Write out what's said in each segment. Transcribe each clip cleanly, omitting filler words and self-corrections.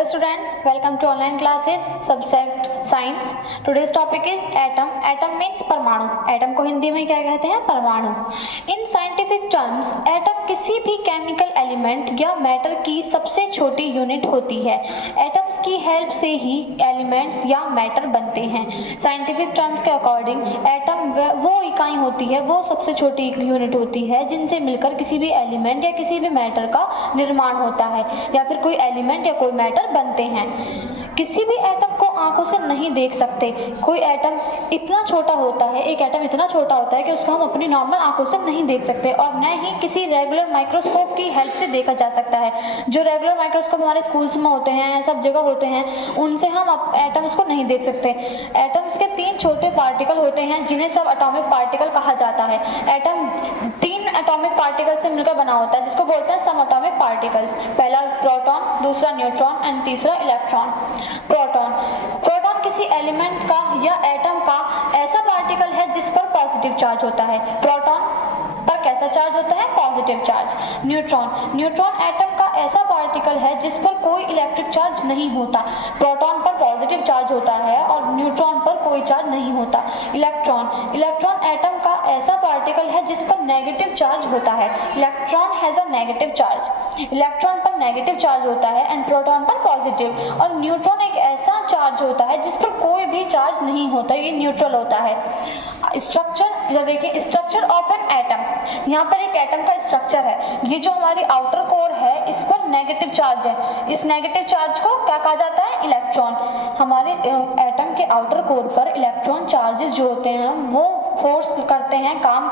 Hello students, welcome to online classes, subject science. Today's topic is atom. Atom means परमाणु. Atom को हिंदी में क्या कहते हैं? परमाणु. In scientific terms, atom किसी भी chemical element या matter की सबसे छोटी यूनिट होती है. Atoms की हेल्प से ही एलिमेंट्स या मैटर बनते हैं. साइंटिफिक टर्म्स के अकॉर्डिंग एटम वो इकाई होती है, वो सबसे छोटी यूनिट होती है जिनसे मिलकर किसी भी एलिमेंट या किसी भी मैटर का निर्माण होता है या फिर कोई एलिमेंट या कोई मैटर बनते हैं. किसी भी एटम को आंखों से नहीं देख सकते. कोई एटम इतना छोटा होता है, एक एटम इतना छोटा होता है कि उसको हम अपनी नॉर्मल आंखों से नहीं देख सकते और न ही किसी रेगुलर माइक्रोस्कोप की हेल्प से देखा जा सकता है. जो रेगुलर माइक्रोस्कोप हमारे स्कूल्स में होते हैं, सब जगह होते हैं, उनसे हम एटम्स को नहीं देख सकते. एटम्स के 3 छोटे पार्टिकल होते हैं जिन्हें सब एटॉमिक पार्टिकल कहा जाता है. एटम 3 एटॉमिक पार्टिकल से मिलकर बना होता है जिसको बोलते हैं सब एटॉमिक पार्टिकल्स. पहला प्रोटॉन, दूसरा न्यूट्रॉन एंड तीसरा इलेक्ट्रॉन. प्रोटॉन किसी एलिमेंट का या एटम का ऐसा पार्टिकल है जिस पर पॉजिटिव चार्ज होता है. प्रोटॉन पर कैसा चार्ज होता है? Positive charge. न्यूट्रॉन एटम का ऐसा पार्टिकल है जिस पर कोई इलेक्ट्रिक चार्ज नहीं होता. प्रोटॉन पर पॉजिटिव चार्ज होता है और न्यूट्रॉन पर कोई चार्ज नहीं होता. इलेक्ट्रॉन एटम का ऐसा पार्टिकल है जिस पर नेगेटिव चार्ज होता है. Electron has a negative charge. Electron पर नेगेटिव चार्ज होता है एंड प्रोटॉन पर पॉजिटिव. और न्यूट्रॉन एक ऐसा चार्ज होता है जिस पर कोई भी चार्ज नहीं होता, ये न्यूट्रल होता है. स्ट्रक्चर देखिए, स्ट्रक्चर ऑफ एन एटम. यहाँ पर एक एटम का स्ट्रक्चर है. ये जो हमारी आउटर कोर है इस पर नेगेटिव चार्ज है. इस नेगेटिव चार्ज को क्या कहा जाता है? इलेक्ट्रॉन. हमारे एटम के आउटर कोर पर इलेक्ट्रॉन चार्जेस जो होते हैं वो फोर्स करते हैं, काम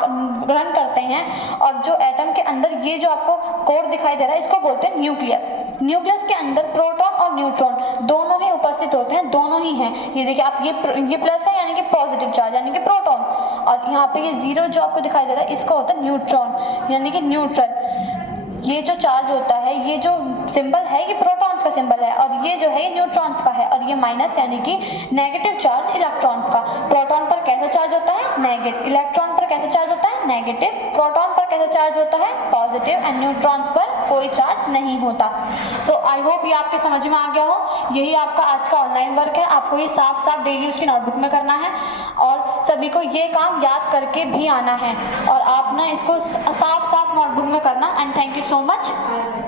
ग्रहण करते हैं. और जो एटम के अंदर ये जो आपको कोर दिखाई दे रहा है इसको बोलते हैं न्यूक्लियस. न्यूक्लियस के अंदर प्रोटॉन और न्यूट्रॉन दोनों ही उपस्थित होते हैं, दोनों ही हैं. ये देखिए आप, ये प्लस है यानी कि पॉजिटिव चार्ज यानी कि प्रोटॉन, और यहाँ पे ये 0 जो आपको दिखाई दे रहा है इसको होता है न्यूट्रॉन यानी कि न्यूट्रल. ये जो चार्ज होता है, ये जो सिंबल है ये प्रोटॉन्स का सिंबल है और ये जो है ये न्यूट्रॉन्स का है और ये माइनस यानी कि नेगेटिव चार्ज इलेक्ट्रॉन्स का. प्रोटॉन पर कैसा चार्ज होता है? नेगेटिव. इलेक्ट्रॉन पर कैसा चार्ज होता है? नेगेटिव. प्रोटॉन पर कैसा चार्ज होता है? पॉजिटिव. एंड न्यूट्रॉन्स पर कोई चार्ज नहीं होता. सो आई होप ये आपके समझ में आ गया हो. यही आपका आज का ऑनलाइन वर्क है. आपको ये साफ साफ डेली उसकी नोटबुक में करना है और सभी को ये काम याद करके भी आना है और आप ना इसको साफ साफ नोटबुक में करना. And thank you so much.